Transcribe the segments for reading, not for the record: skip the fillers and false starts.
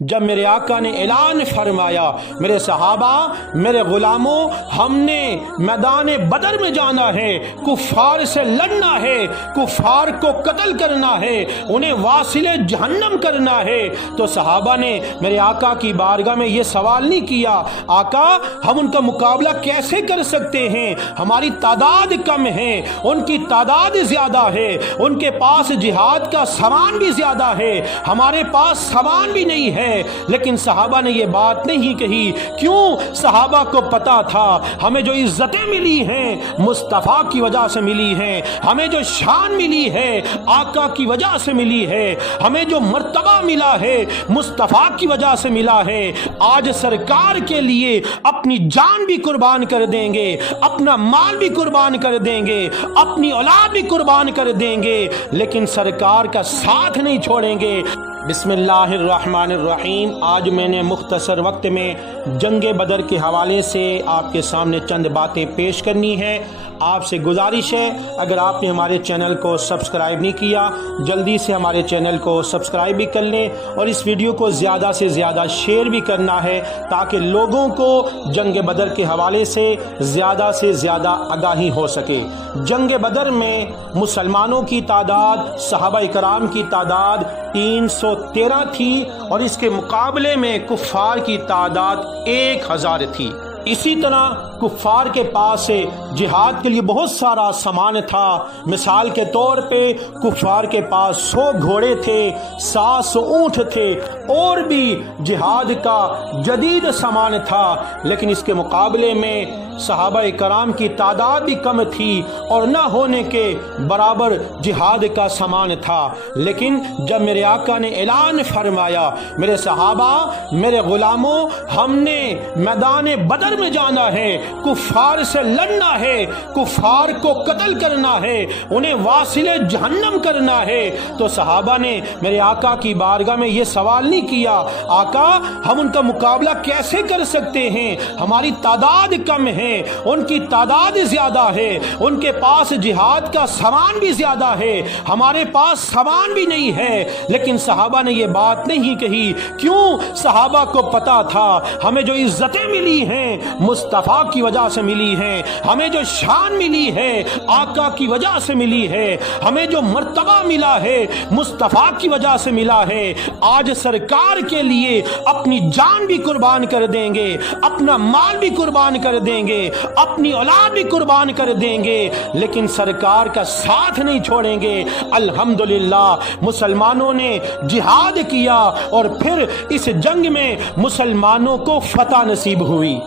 جب میرے آقا نے اعلان فرمایا میرے صحابہ میرے غلاموں ہم نے میدان بدر میں جانا ہے، کفار سے لڑنا ہے، کفار کو قتل کرنا ہے، انہیں واصل جہنم کرنا ہے، تو صحابہ نے میرے آقا کی بارگاہ میں یہ سوال نہیں کیا آقا ہم ان کا مقابلہ کیسے کر سکتے ہیں، ہماری تعداد کم ہے، ان کی تعداد زیادہ ہے، ان کے پاس جہاد کا سامان بھی زیادہ ہے، ہمارے پاس سامان بھی نہیں ہے۔ لیکن صحابہ نے یہ بات نہیں کہی، کیوں؟ صحابہ کو پتا تھا ہمیں جو عزتیں ملی ہیں مصطفیٰ کی وجہ سے ملی ہیں، ہمیں جو شان ملی ہے آقا کی وجہ سے ملی ہے، ہمیں جو مرتبہ ملا ہے مصطفیٰ کی وجہ سے ملا ہے۔ آج سرکار کے لیے اپنی جان بھی قربان کر دیں گے، اپنا مال بھی قربان کر دیں گے، اپنی اولاد بھی قربان کر دیں گے، لیکن سرکار کا ساتھ نہیں چھوڑیں گے۔ بسم اللہ الرحمن الرحیم۔ آج میں نے مختصر وقت میں جنگ بدر کے حوالے سے آپ کے سامنے چند باتیں پیش کرنی ہے۔ آپ سے گزارش ہے اگر آپ نے ہمارے چینل کو سبسکرائب نہیں کیا جلدی سے ہمارے چینل کو سبسکرائب بھی کر لیں، اور اس ویڈیو کو زیادہ سے زیادہ شیئر بھی کرنا ہے تاکہ لوگوں کو جنگ بدر کے حوالے سے زیادہ آگاہی ہو سکے۔ جنگ بدر میں مسلمانوں کی تعداد صحابہ کرام کی تعداد 313 تھی، اور اس کے مقابلے میں کفار کی تعداد 1000 تھی۔ اسی طرح کفار کے پاس جہاد کے لیے بہت سارا سامان تھا۔ مثال کے طور پہ کفار کے پاس 100 گھوڑے تھے، 700 اونٹ تھے، اور بھی جہاد کا جدید سامان تھا، لیکن اس کے مقابلے میں صحابہ کرام کی تعداد بھی کم تھی اور نہ ہونے کے برابر جہاد کا سامان تھا۔ لیکن جب میرے آقا نے اعلان فرمایا میرے صحابہ میرے غلاموں ہم نے میدان بدر میں جانا ہے، کفار سے لڑنا ہے، کفار کو قتل کرنا ہے، انہیں واصل جہنم کرنا ہے، تو صحابہ نے میرے آقا کی بارگاہ میں یہ سوال نہیں کیا آقا ہم ان کا مقابلہ کیسے کر سکتے ہیں، ہماری تعداد کم ہے، ان کی تعداد زیادہ ہے، ان کے پاس جہاد کا سامان بھی زیادہ ہے، ہمارے پاس سامان بھی نہیں ہے۔ لیکن صحابہ نے یہ بات نہیں کہی، کیوں؟ صحابہ کو پتا تھا ہمیں جو عزتیں ملی ہیں مصطفیٰ کی وجہ سے ملی ہیں، ہمیں جو شان ملی ہے آقا کی وجہ سے ملی ہے، ہمیں جو مرتبہ ملا ہے مصطفیٰ کی وجہ سے ملا ہے۔ آج سرکار کے لیے اپنی جان بھی قربان کر دیں گے، اپنا مال بھی قربان کر دیں گے، اپنی اولاد بھی قربان کر دیں گے، لیکن سرکار کا ساتھ نہیں چھوڑیں گے۔ الحمدللہ مسلمانوں نے جہاد کیا اور پھر اس جنگ میں مسلمانوں کو فتح نصیب ہوئی۔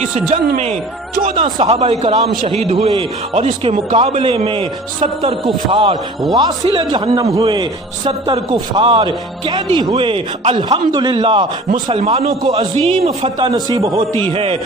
اس جنگ میں 14 صحابہ کرام شہید ہوئے اور اس کے مقابلے میں 70 کفار واصل جہنم ہوئے، 70 کفار قیدی ہوئے۔ الحمدللہ مسلمانوں کو عظیم فتح نصیب ہوتی ہے۔